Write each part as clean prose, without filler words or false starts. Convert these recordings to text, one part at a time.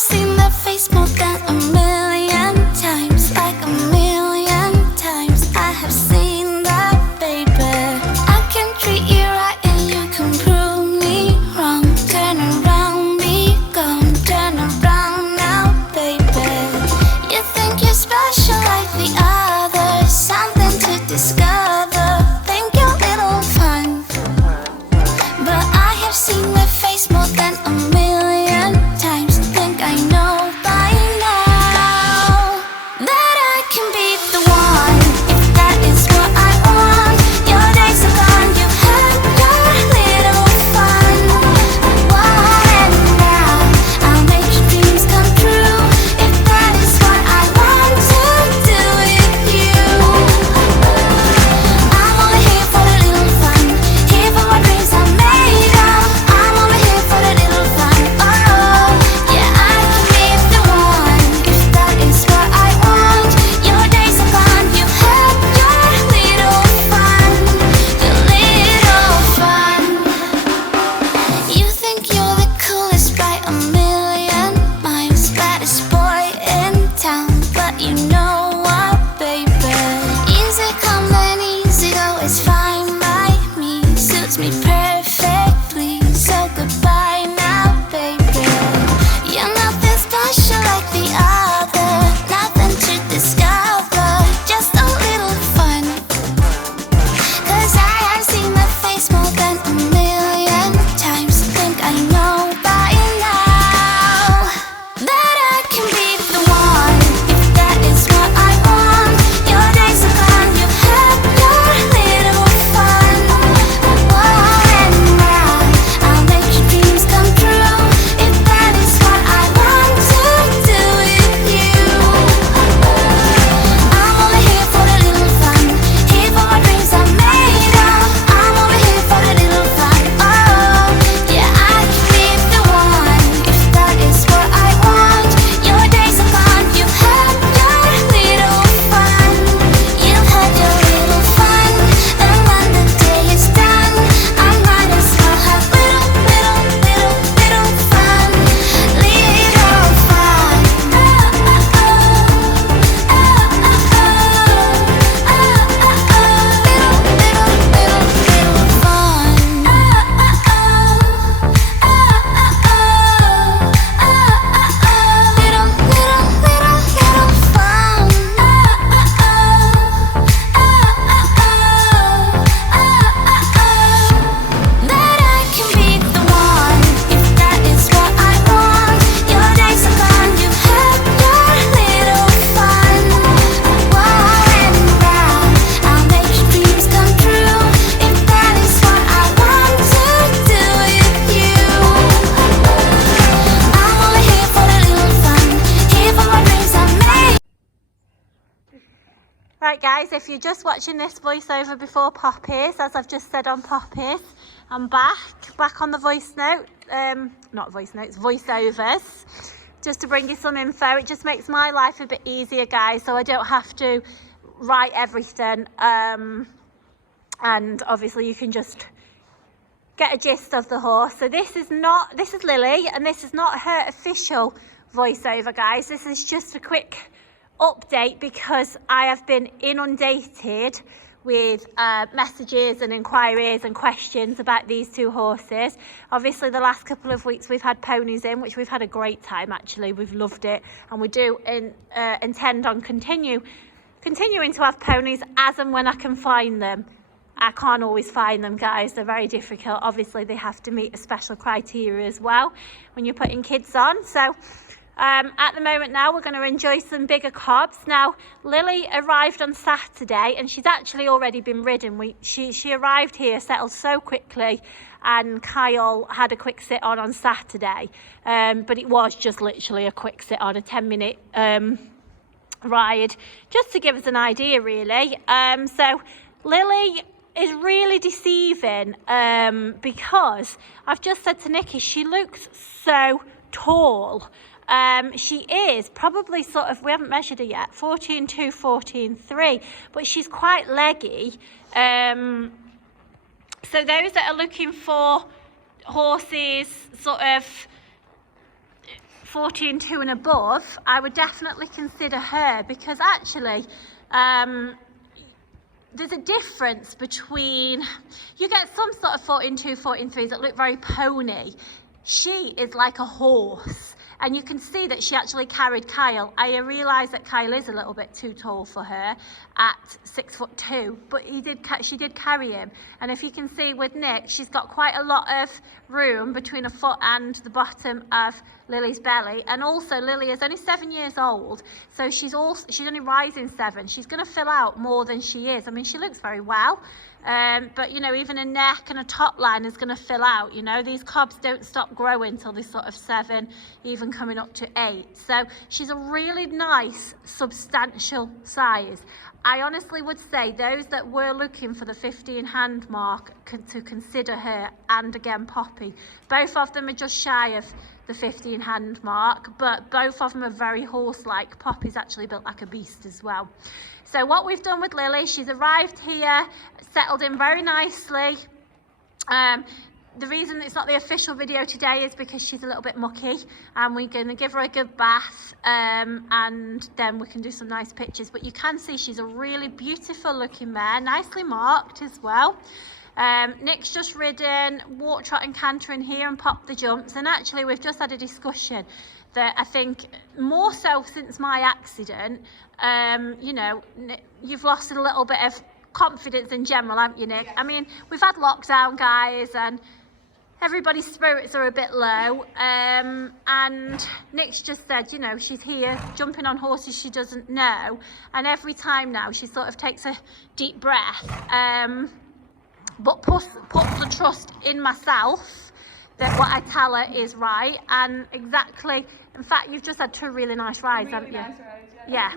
seen that face more than a million times, like a million times. I have seen that, baby. I can treat you right and you can prove me wrong. Turn around, be gone, turn around now, baby. You think you're special like the others, something to discover, think you're little fun. But I have seen that face more than a million times. Think I know by now that I can be the one, if that is what I want. Your days are gone, you had your little fun. And now I'll make your dreams come true, if that is what I want to do with you. I'm only here for a little fun, here for what dreams are made of. I'm only here for a little fun. Oh, yeah, I can be the one, if that is what I want. Your days are gone, you had your little fun, your little fun. You think you're the coolest by a million miles, baddest boy in town, but you know what, baby? Easy come and easy go is fine by me, suits me perfectly. So goodbye now, baby. You're nothing special like the other, nothing to discover, just a little fun. 'Cause I have seen that face more than a million times. Think I know by now that I can be the one, if that is what I want. Your days are gone, you had your little fun. And now I'll make your dreams come true, if that is what I want to do with you. I'm only here for a little fun, here for what dreams are made of. I'm only here for a little fun. Oh, yeah, I can be the one, if that is what I want. Your days are gone, you had your little fun. You've had your little fun, and when the day is done, I might as well have little fun. Little fun. That I can be the one, if that is what I want. Your days are gone, you had your little fun. And now I'll make your dreams come true, if that is what I want to do with you. I'm only here for a little fun, here for what dreams are made. Right guys, if you're just watching this voiceover before Poppies, as I've just said on Poppies, I'm back on the voice note, not voice notes, voiceovers, just to bring you some info. It just makes my life a bit easier, guys, so I don't have to write everything, and obviously you can just get a gist of the horse. So this is Lily, and this is not her official voiceover, guys. This is just a quick update because I have been inundated with messages and inquiries and questions about these two horses. Obviously the last couple of weeks we've had ponies in, which we've had a great time. Actually, we've loved it, and we do intend on continuing to have ponies as and when I can find them. I can't always find them, guys. They're very difficult. Obviously they have to meet a special criteria as well when you're putting kids on. So at the moment now, we're going to enjoy some bigger cobs. Now, Lily arrived on Saturday, and she's actually already been ridden. She arrived here, settled so quickly, and Kyle had a quick sit on Saturday. But it was just literally a quick sit on, a 10-minute ride, just to give us an idea, really. So Lily is really deceiving because I've just said to Nickie, she looks so tall. She is probably sort of, we haven't measured her yet, 14.2, 14.3, but she's quite leggy. So those that are looking for horses sort of 14.2 and above, I would definitely consider her, because actually there's a difference between, you get some sort of 14.2, 14.3s that look very pony. She is like a horse, and you can see that she actually carried Kyle. I realise that Kyle is a little bit too tall for her at 6'2", but she did carry him. And if you can see with Nick, she's got quite a lot of room between her foot and the bottom of Lily's belly. And also Lily is only 7 years old, so she's only rising 7. She's going to fill out more than she is. I mean, she looks very well. But you know, even a neck and a top line is going to fill out. You know, these cobs don't stop growing till they're sort of 7, even coming up to 8. So she's a really nice, substantial size. I honestly would say those that were looking for the 15 hand mark to consider her, and again Poppy. Both of them are just shy of the 15 hand mark, but both of them are very horse-like. Poppy's actually built like a beast as well. So what we've done with Lily, she's arrived here, settled in very nicely. The reason it's not the official video today is because she's a little bit mucky, and we're going to give her a good bath, and then we can do some nice pictures. But you can see she's a really beautiful looking mare, nicely marked as well. Nick's just ridden, walk, trot and canter in here and popped the jumps. And actually we've just had a discussion that I think more so since my accident, you know, you've lost a little bit of confidence in general, haven't you, Nick? I mean, we've had lockdown, guys, and everybody's spirits are a bit low, and Nick's just said, you know, she's here jumping on horses she doesn't know, and every time now she sort of takes a deep breath, but puts the trust in myself that what I tell her is right. And exactly, in fact, you've just had 2 really nice rides, haven't you? Nice rides, yeah.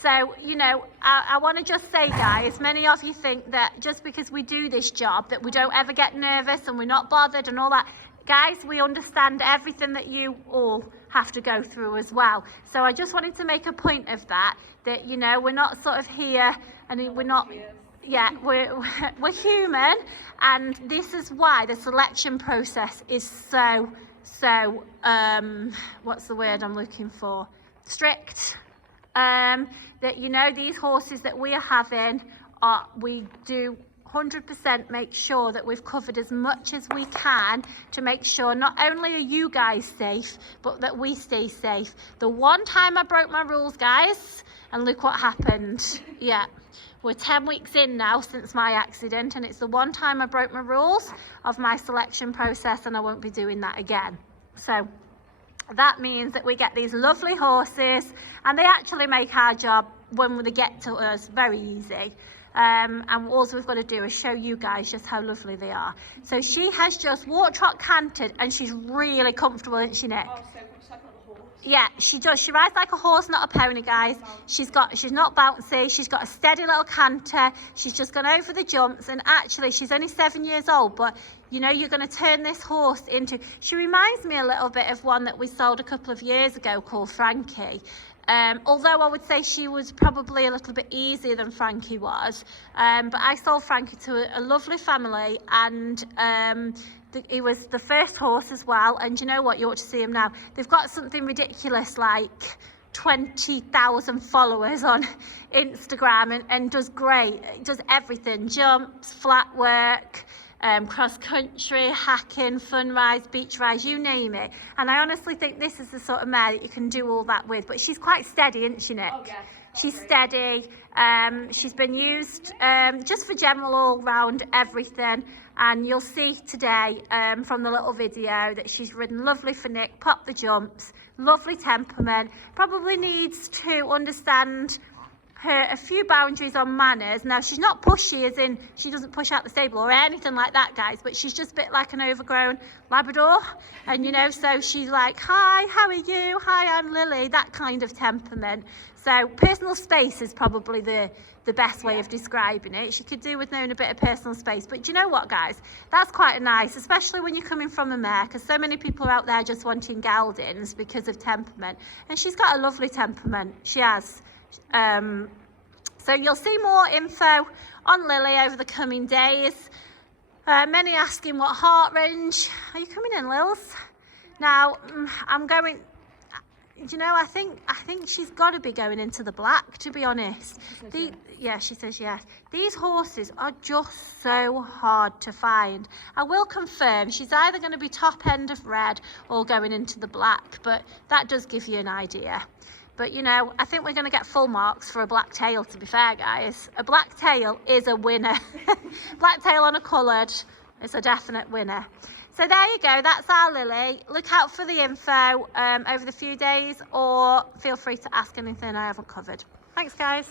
So, you know, I want to just say, guys, many of you think that just because we do this job that we don't ever get nervous and we're not bothered and all that. Guys, we understand everything that you all have to go through as well. So I just wanted to make a point of that, you know, we're not sort of here and we're not... Yeah, we're human, and this is why the selection process is so what's the word I'm looking for? Strict. That, you know, these horses that we are having, we do 100% make sure that we've covered as much as we can to make sure not only are you guys safe, but that we stay safe. The one time I broke my rules, guys, and look what happened. Yeah. We're 10 weeks in now since my accident, and it's the one time I broke my rules of my selection process, and I won't be doing that again. So that means that we get these lovely horses, and they actually make our job when they get to us very easy. And all we've got to do is show you guys just how lovely they are. So she has just walked, trot, cantered, and she's really comfortable, isn't she, Nick? Oh, so much like a horse. Yeah, she does. She rides like a horse, not a pony, guys. She's not bouncy. She's got a steady little canter. She's just gone over the jumps, and actually she's only 7 years old, but you know, you're going to turn this horse into... She reminds me a little bit of one that we sold a couple of years ago called Frankie. Although I would say she was probably a little bit easier than Frankie was. But I sold Frankie to a lovely family, and he was the first horse as well. And you know what? You ought to see him now. They've got something ridiculous like 20,000 followers on Instagram, and does great. Does everything. Jumps, flat work, cross country, hacking, fun rides, beach rides, you name it. And I honestly think this is the sort of mare that you can do all that with. But she's quite steady, isn't she, Nick? Oh, yeah. She's steady. She's been used just for general all-round everything. And you'll see today from the little video that she's ridden lovely for Nick, popped the jumps, lovely temperament. Probably needs to understand a few boundaries on manners. Now, she's not pushy, as in she doesn't push out the stable or anything like that, guys, but she's just a bit like an overgrown Labrador. And you know, so she's like, hi, how are you? Hi, I'm Lily, that kind of temperament. So personal space is probably the best way of describing it. She could do with knowing a bit of personal space. But do you know what, guys? That's quite nice, especially when you're coming from a mare, because so many people are out there just wanting geldings because of temperament. And she's got a lovely temperament. She has. So you'll see more info on Lily over the coming days. Many asking what heart range. Are you coming in, Lils? Now, you know, I think she's got to be going into the black, to be honest. Yeah, she says yes. These horses are just so hard to find. I will confirm she's either going to be top end of red or going into the black, but that does give you an idea. But, you know, I think we're going to get full marks for a black tail, to be fair, guys. A black tail is a winner. Black tail on a coloured is a definite winner. So there you go, that's our Lily. Look out for the info over the few days, or feel free to ask anything I haven't covered. Thanks, guys.